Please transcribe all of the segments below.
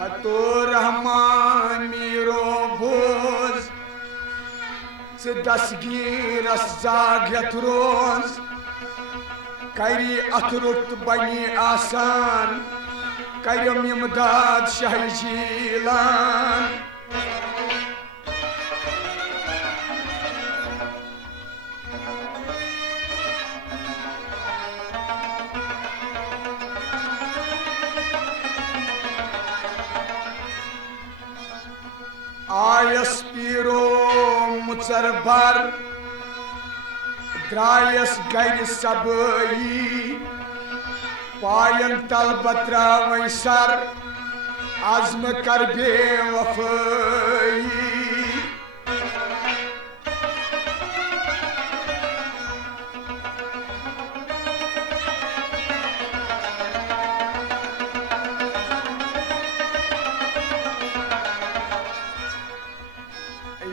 हतो रहमान मीरो बोज से दसगीरस जागत रोज करी अथरुत बनी आसान करम इमदाद शाह जीलान आयस पीरो मुचरबर द्रायस गर सबई पायन तल बत्रावै सर आज़म कर बेवफाई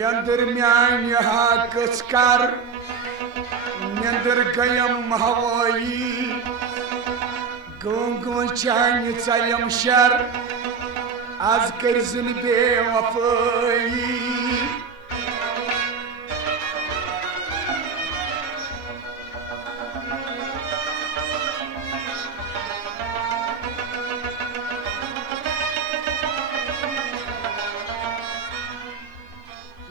यंदर म्यान हाकस कर नंदर गयम हवाई गो चान चलम शर आज करजन बेवफाई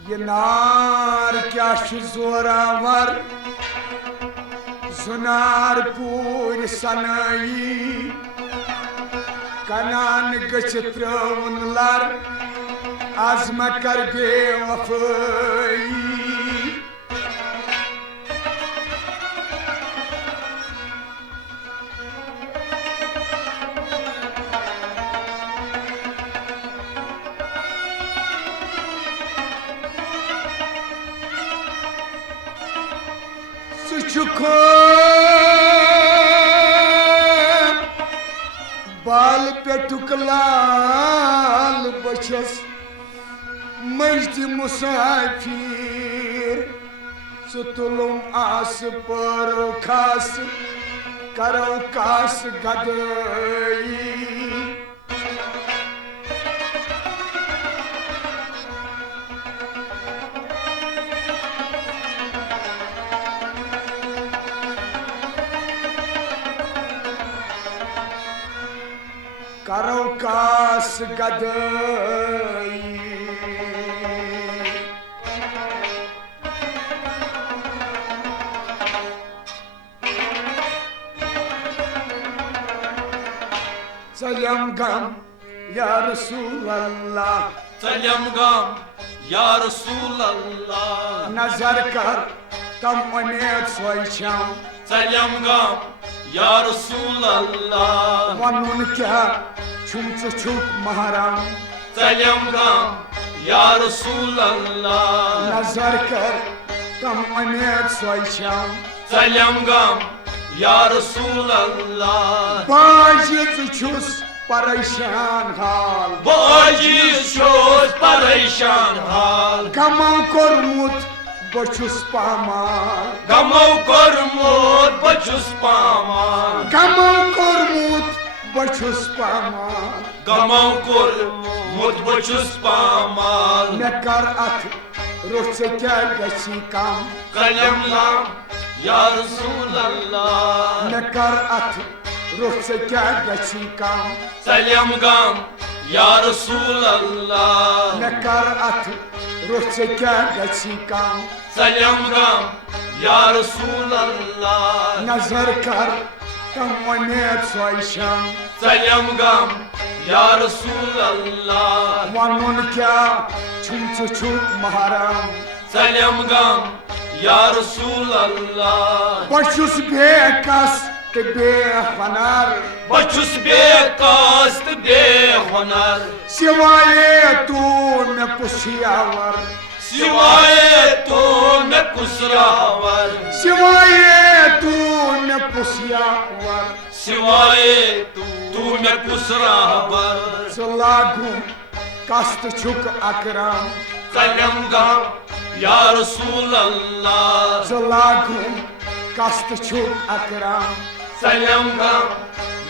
ये नार क्या जोरावर जुनार पूर सनाई कनान गचित्रवन लर आज़म कर बेवफाई सुचुको बाल पेटुक लाल बचस मजद मुसाफिर सुतुलुम आस परो खास करो कास गदई करो कास गदई सलम गम या रसूल अल्लाह सलम गम या रसूल अल्लाह नजर कर तम उम्मीद सोचम सलम गम या रसूल अल्लाह वनुन क्या छुम छुप महराम सलम गम या रसूल अल्लाह नजर कर तम उम्मीद सोचम सलम गम या रसूल अल्लाह बाजिद छुस परेशान हाल बाजिद छुस परेशान हाल गमो कोरमुत बचुस पामाल गमो कोरमुत बचुस पामाल गमो कोरमुत बचुस पामाल गमो कोरमुत बचुस पामाल मे कर अथ रुख क्या गसी कम कलम लाम या रसूल अल्लाह मे कर अथ रुख क्या गसी कम सलम गम या रसूल अल्लाह मे कर अथ रुख क्या गसी कम सलम गम या रसूल अल्लाह नजर कर तम वनेत सोशम सलम गम या रसूल अल्लाह वनुन क्या छुम छुक महरम सलम गम या रसूल अल्लाह बचुस बेकस ते बेहनर बचुस बेकस ते बेहुनर सिवाय तू मे कुशियावर सिवाय तो मैं कुसरावर सिवाय तू मे कुशियावर सिवाय तू मैं कुसरावर लागू कस्त छुक अकरम सलम गम या रसूल अल्लाह लागू कस्त छुक अकरम सलम गम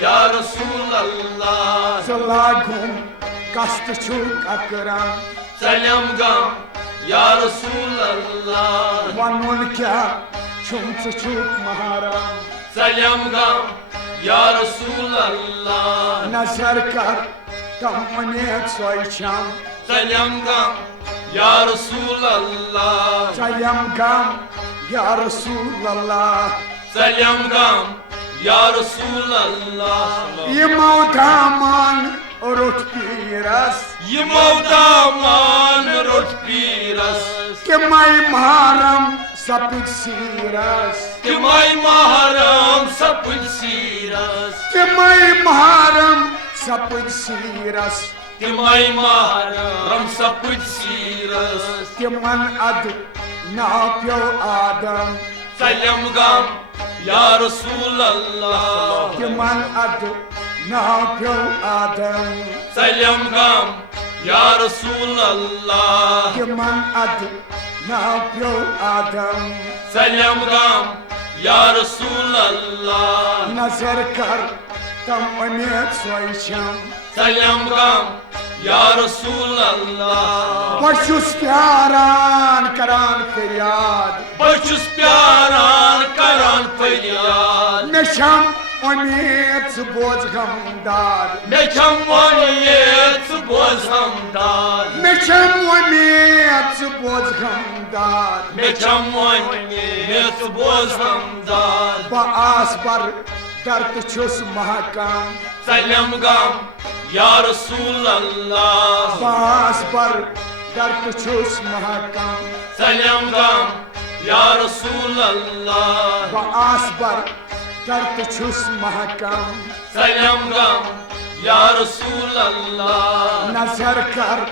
या रसूल अल्लाह लागू कस्त छुक अकरम सलम गम या रसूल अल्लाह वनुन क्या छुम छुक महरम सलम गम या रसूल अल्लाह नजर कर तम वनेत सोशम सलम गम या रसूल अल्लाह सयम गम या रसूल अल्लाह सलम गम या रसूल अल्लाह यमो दामन रुठ पीरस यमो दामन रुठ पीरस के माई महरम सपित सीरस कि माई महरम सपुज सीरस के माई महरम सपित सीरस कि माई महरम सपुज सीरस के मन अद नाप्यो आदम सलम गम या रसूल अल्लाह के मन अद नाप्यो आदम सलम गम या रसूल अल्लाह के मन अद नाप्यो आदम सलम गम या रसूल अल्लाह नजर कर तम अनेक सोशम सलम गम या रसूल अल्लाह बचुस प्यारान करान फरियाद बचुस प्यारान करान फरियाद नशम अनेक बोझ गमदाद मे छम वनियत बोझ हमदार नशम अनेक बोझ गमदाद मे छम वनियत बोझ हमदार बास पर दर्द छुस महकम सलम गम या रसूल अल्लाह बास पर दर्द छुस महकम सलम गम या रसूल अल्लाह बास पर दर्द छुस महकम सलम गम या रसूल अल्लाह नजर कर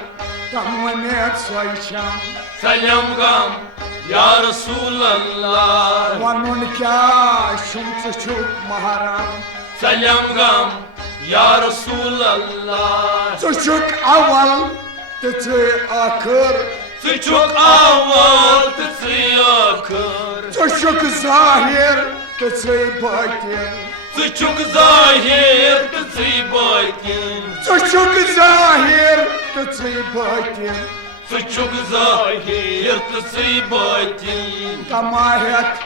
तम वनेत सोशम सलम गम या रसूल अल्लाह वनुन क्या शुम छुक महरम सलम गम या रसूल अल्लाह छुक अवल ते आखिर छुक अवल ते आखिर छुक जाहिर ते बातिन छुक जाहिर ते बातिन छुक जाहिर ते बातिन छुक जाहिर ते बातिन तमाहत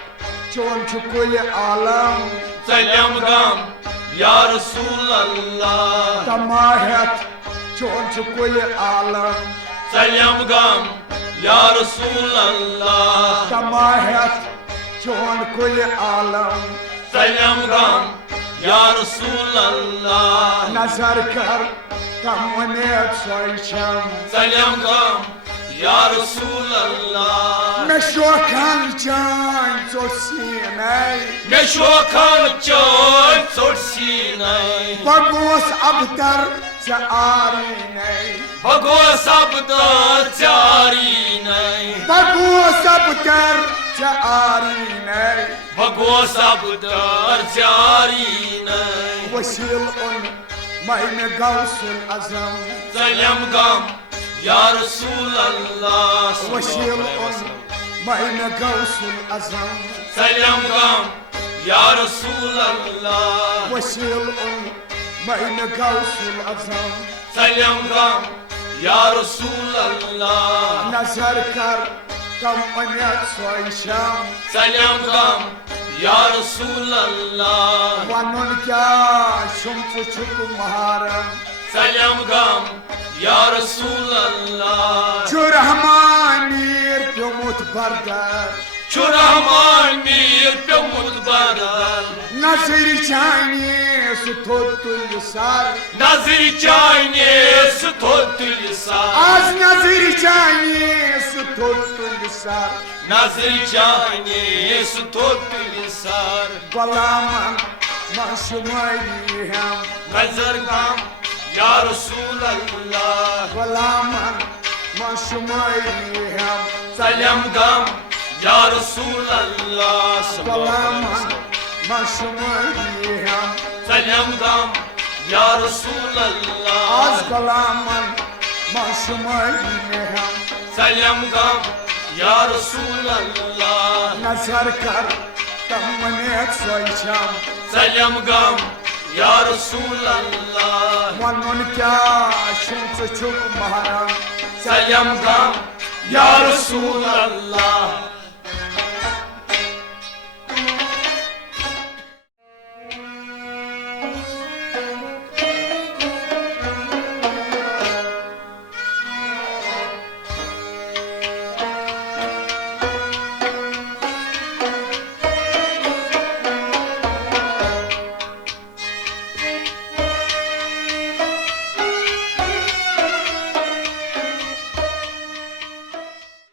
चोन छुकुल आलम सलम गम या रसूल अल्लाह तमाहत चोन छुकुल आलम सलम गम या रसूल अल्लाह तमाहत चोन कुल आलम सलम गम या रसूल अल्लाह नजर कर तम वनेत सोशम सलम गम या रसूल अल्लाह मे शोखन चान चोसीनै मे शोखन चान चोसीनै बगोस अबतर च आरीनै बगोस अबतर चारी नै बगोस अबतर च आरीनै बगोस अबतर चारी नै वसील उन मैंने गौसुल अजम सलम गम या रसूल अल्लाह वसील उन मैंने गौसुल अजम सलम गम या रसूल अल्लाह वसील उन मैंने गौसुल अजम सलम गम या रसूल अल्लाह नजर कर तम अनेक सोशम सलम गम या रसूल अल्लाह वनुन क्या शुम छुक महरम सलम गम रसूल अल्लाह रहमान मीर प्योमुत बरदर रहमान मीर प्योमुत बरदर नजर चाने सुथो तुल सर नजर चाने सुथो तुल सर आज नजर चाने सुथो तुल सर नजर चाने सुथो तुल सर गुलामन मशुमारी हम नजर गम या रसूल अल्लाह गुलामन मशुमारी हम सलम गम या रसूल अल्लाह गुलामन मशुमारी हम सलम गम या रसूल अल्लाह आज गुलामन मशुमारी हम सलम गम या रसूल अल्लाह नजर कर तमने सोचम सलम गम या रसूल अल्लाह मनन क्या शुच छुप महाराज सलम गम या रसूल अल्लाह